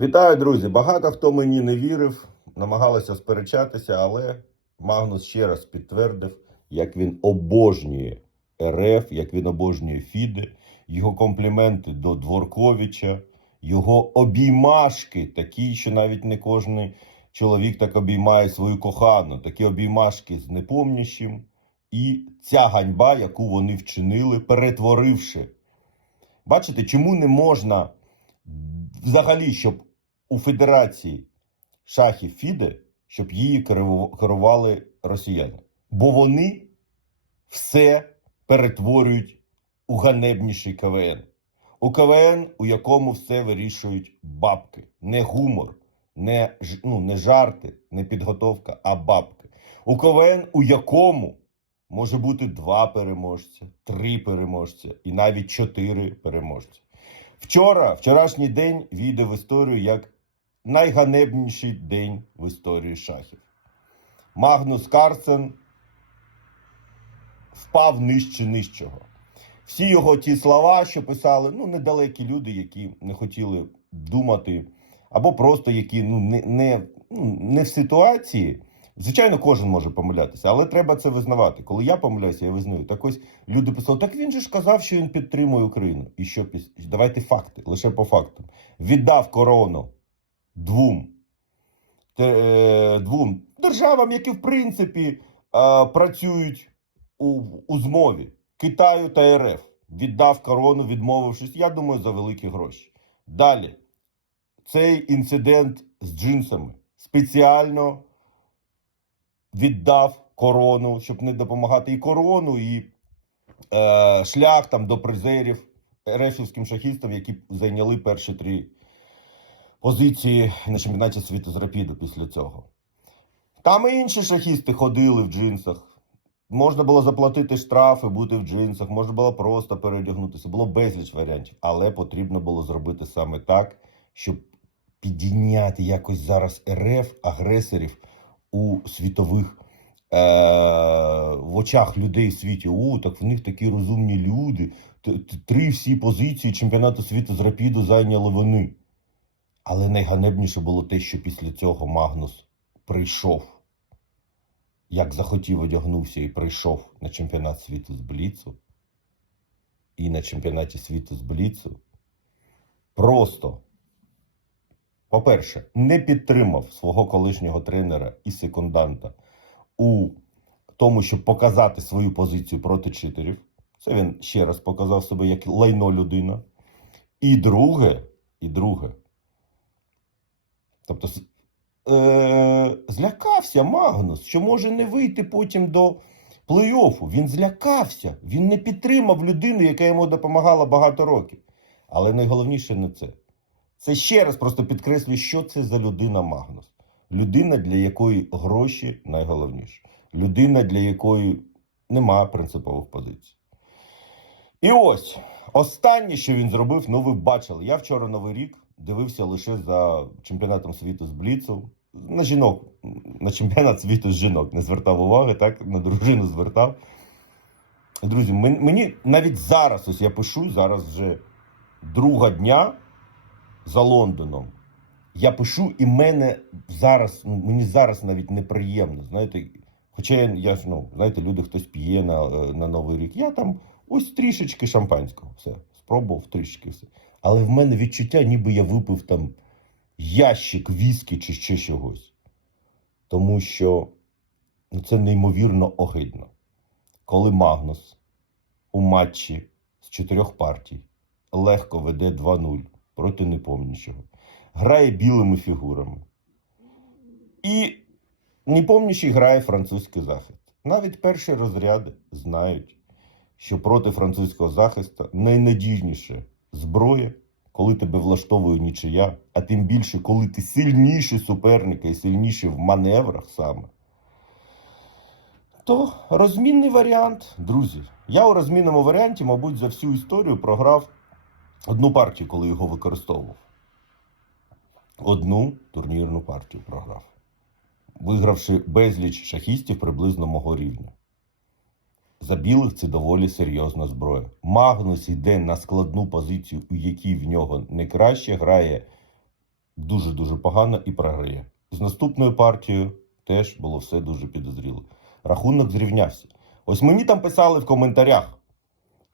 Вітаю, друзі! Багато хто мені не вірив, намагалися сперечатися, але Магнус ще раз підтвердив, як він обожнює РФ, як він обожнює Фіде, його компліменти до Дворковича, його обіймашки, такі, що навіть не кожен чоловік так обіймає свою кохану, такі обіймашки з непомнящим. І ця ганьба, яку вони вчинили, перетворивши. Бачите, чому не можна взагалі, щоб у Федерації шахів Фіде, щоб її керували росіяни. Бо вони все перетворюють у ганебніший КВН. У КВН, у якому все вирішують бабки. Не гумор, не, ну, не жарти, не підготовка, а бабки. У КВН, у якому може бути два переможця, три переможця і навіть чотири переможця. Вчора, вчорашній день війде в історію як найганебніший день в історії шахів. Магнус Карсен впав нижче нижчого. Всі його ті слова, що писали, ну, недалекі люди, які не хотіли думати, або просто які ну, не, не, ну, не в ситуації. Звичайно, кожен може помилятися, але треба це визнавати. Коли я помиляюся, я визнаю. Так ось люди писали, так він же ж казав, що він підтримує Україну. І що піс... Давайте факти, лише по фактам. Віддав корону двом, е, двом державам, які в принципі е, працюють у, у змові. Китаю та РФ. Віддав корону, відмовившись, я думаю, за великі гроші. Далі, цей інцидент з джинсами. Спеціально віддав корону, щоб не допомагати. І корону, і е, шлях там до призерів рефівським шахістам, які зайняли перші три позиції на чемпіонаті світу з рапіду після цього. Там і інші шахісти ходили в джинсах. Можна було заплатити штрафи, бути в джинсах, можна було просто переодягнутися. Було безліч варіантів, але потрібно було зробити саме так, щоб підійняти якось зараз РФ агресорів у світових е- в очах людей в світі. О, так в них такі розумні люди. Три всі позиції чемпіонату світу з рапіду зайняли вони. Але найганебніше було те, що після цього Магнус прийшов, як захотів, одягнувся і прийшов на чемпіонат світу з Бліцу. І на чемпіонаті світу з Бліцу просто, по-перше, не підтримав свого колишнього тренера і секунданта у тому, щоб показати свою позицію проти читерів. Це він ще раз показав себе як лайно людина. І друге, і друге, тобто е, злякався Магнус, що може не вийти потім до плей-оффу. Він злякався, він не підтримав людину, яка йому допомагала багато років. Але найголовніше не це. Це ще раз просто підкреслює, що це за людина Магнус. Людина, для якої гроші найголовніше. Людина, для якої нема принципових позицій. І ось останнє, що він зробив, ну ви бачили. Я вчора Новий рік дивився лише за чемпіонатом світу з Бліцу. На жінок, на чемпіонат світу з жінок не звертав уваги, так, на дружину звертав. Друзі, мені навіть зараз, ось я пишу, зараз вже друга дня за Лондоном. Я пишу, і мене зараз, мені зараз навіть неприємно. Знаєте, хоча я, я ну, знаєте, люди хтось п'є на, на Новий рік. Я там ось трішечки шампанського, все, спробував трішечки все. Але в мене відчуття, ніби я випив там ящик віскі чи ще чогось. Тому що ну, це неймовірно огидно. Коли Магнус у матчі з чотирьох партій легко веде 2-0 проти непомнічого, грає білими фігурами. І непомнічий грає французький захист. Навіть перші розряди знають, що проти французького захисту найнадійніша зброя, коли тебе влаштовує нічия, а тим більше, коли ти сильніший суперника і сильніший в маневрах саме. То розмінний варіант, друзі. Я у розмінному варіанті, мабуть, за всю історію програв одну партію, коли його використовував. Одну турнірну партію програв, вигравши безліч шахістів приблизно мого рівня. За білих це доволі серйозна зброя. Магнус йде на складну позицію, у якій в нього не краще грає дуже-дуже погано і програє. З наступною партією теж було все дуже підозріло. Рахунок зрівнявся. Ось мені там писали в коментарях.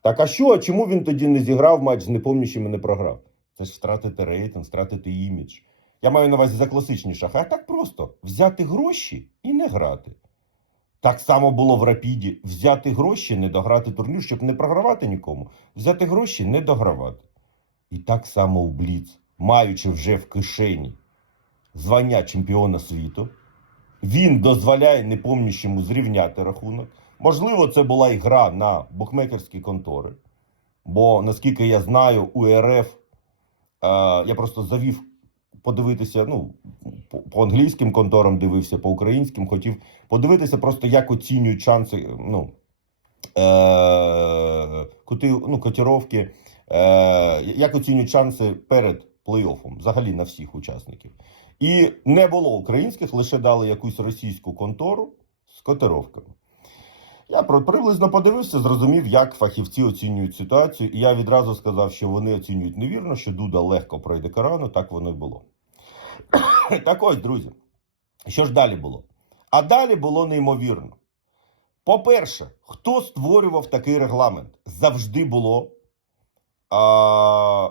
Так а що, а чому він тоді не зіграв матч з непомнящим і не програв? Це ж втратити рейтинг, втратити імідж. Я маю на увазі за класичні шахи. А так просто взяти гроші і не грати. Так само було в Рапіді. Взяти гроші, не дограти турнір, щоб не програвати нікому. Взяти гроші, не догравати. І так само у Бліц, маючи вже в кишені звання чемпіона світу, він дозволяє непомнящому зрівняти рахунок. Можливо, це була і гра на букмекерські контори. Бо, наскільки я знаю, у РФ е, я просто завів подивитися, ну, по, англійським конторам дивився, по українським хотів подивитися просто, як оцінюють шанси, ну, е, коти, ну, котировки, е, як оцінюють шанси перед плей-оффом, взагалі на всіх учасників. І не було українських, лише дали якусь російську контору з котировками. Я приблизно подивився, зрозумів, як фахівці оцінюють ситуацію, і я відразу сказав, що вони оцінюють невірно, що Дуда легко пройде Корану, так воно й було. так ось, друзі, що ж далі було? А далі було неймовірно. По-перше, хто створював такий регламент? Завжди було а,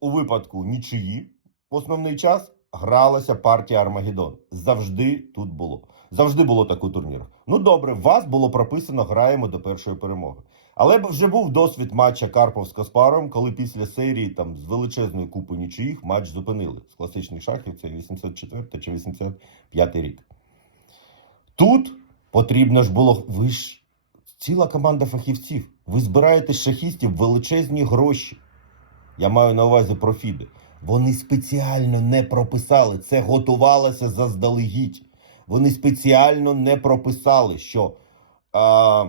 у випадку нічиї в основний час гралася партія Армагеддон. Завжди тут було. Завжди було так у турнірах. Ну добре, вас було прописано граємо до першої перемоги. Але вже був досвід матча Карпов з Каспаром, коли після серії там з величезною купою нічиїх матч зупинили з класичних шахів. Це 84 чи 85 рік. Тут потрібно ж було. Ви ж ціла команда фахівців. Ви збираєте шахістів величезні гроші. Я маю на увазі профіди. Вони спеціально не прописали. Це готувалося заздалегідь. Вони спеціально не прописали, що а,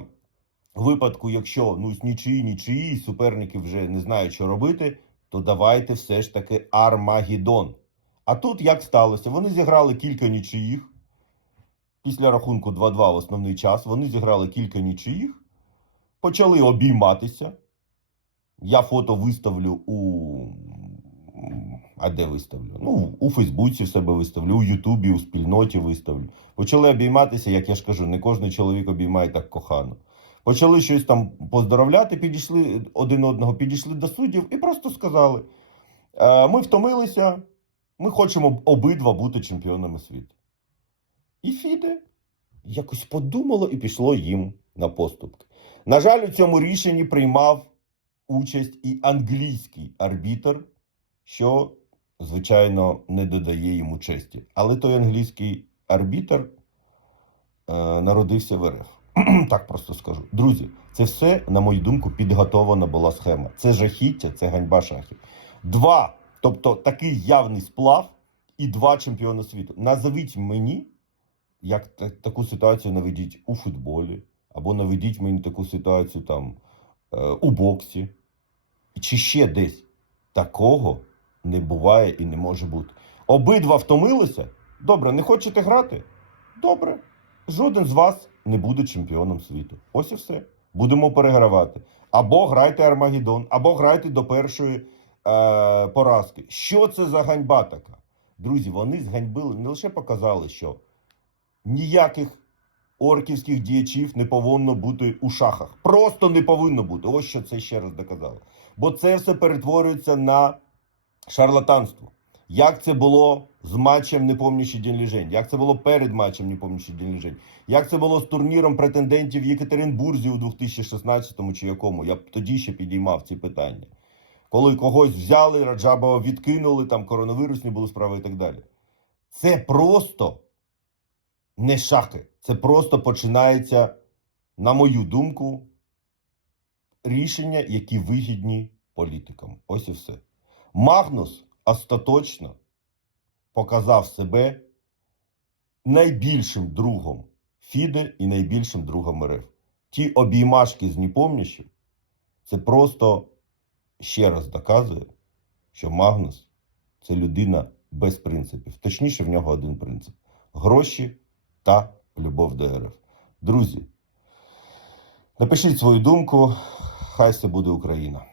випадку, якщо ну, нічиї, нічиї, суперники вже не знають, що робити, то давайте все ж таки Армагеддон. А тут як сталося? Вони зіграли кілька нічиїх. Після рахунку 2-2 в основний час вони зіграли кілька нічиїх, почали обійматися. Я фото виставлю у. А де виставлю? Ну, у Фейсбуці в себе виставлю, у Ютубі, у спільноті виставлю. Почали обійматися, як я ж кажу, не кожен чоловік обіймає так кохано. Почали щось там поздоровляти, підійшли один одного, підійшли до суддів і просто сказали: «Е, ми втомилися, ми хочемо обидва бути чемпіонами світу. І Фіде якось подумало і пішло їм на поступки. На жаль, у цьому рішенні приймав участь і англійський арбітр, що, звичайно, не додає йому честі. Але той англійський арбітр е, народився в РФ. так просто скажу. Друзі, це все, на мою думку, підготована була схема. Це жахіття, це ганьба шахів. Два, тобто такий явний сплав і два чемпіони світу. Назовіть мені, як та- таку ситуацію наведіть у футболі, або наведіть мені таку ситуацію там е, у боксі, чи ще десь. Такого не буває і не може бути. Обидва втомилися. Добре, не хочете грати? Добре. Жоден з вас не буде чемпіоном світу. Ось і все. Будемо перегравати. Або грайте Армагеддон, або грайте до першої е, поразки. Що це за ганьба така? Друзі, вони зганьбили, не лише показали, що ніяких орківських діячів не повинно бути у шахах. Просто не повинно бути. Ось що це ще раз доказало. Бо це все перетворюється на шарлатанство. Як це було з матчем непомнящий день ліжень? Як це було перед матчем непомнящий день ліжень? Як це було з турніром претендентів в Єкатеринбурзі у 2016 чи якому? Я б тоді ще підіймав ці питання. Коли когось взяли, Раджабова відкинули, там коронавірусні були справи і так далі. Це просто не шахи. Це просто починається, на мою думку, рішення, які вигідні політикам. Ось і все. Магнус остаточно показав себе найбільшим другом Фіде і найбільшим другом РФ. Ті обіймашки з непомнящим, це просто ще раз доказує, що Магнус це людина без принципів. Точніше, в нього один принцип: гроші та любов до РФ. Друзі, напишіть свою думку, хай це буде Україна.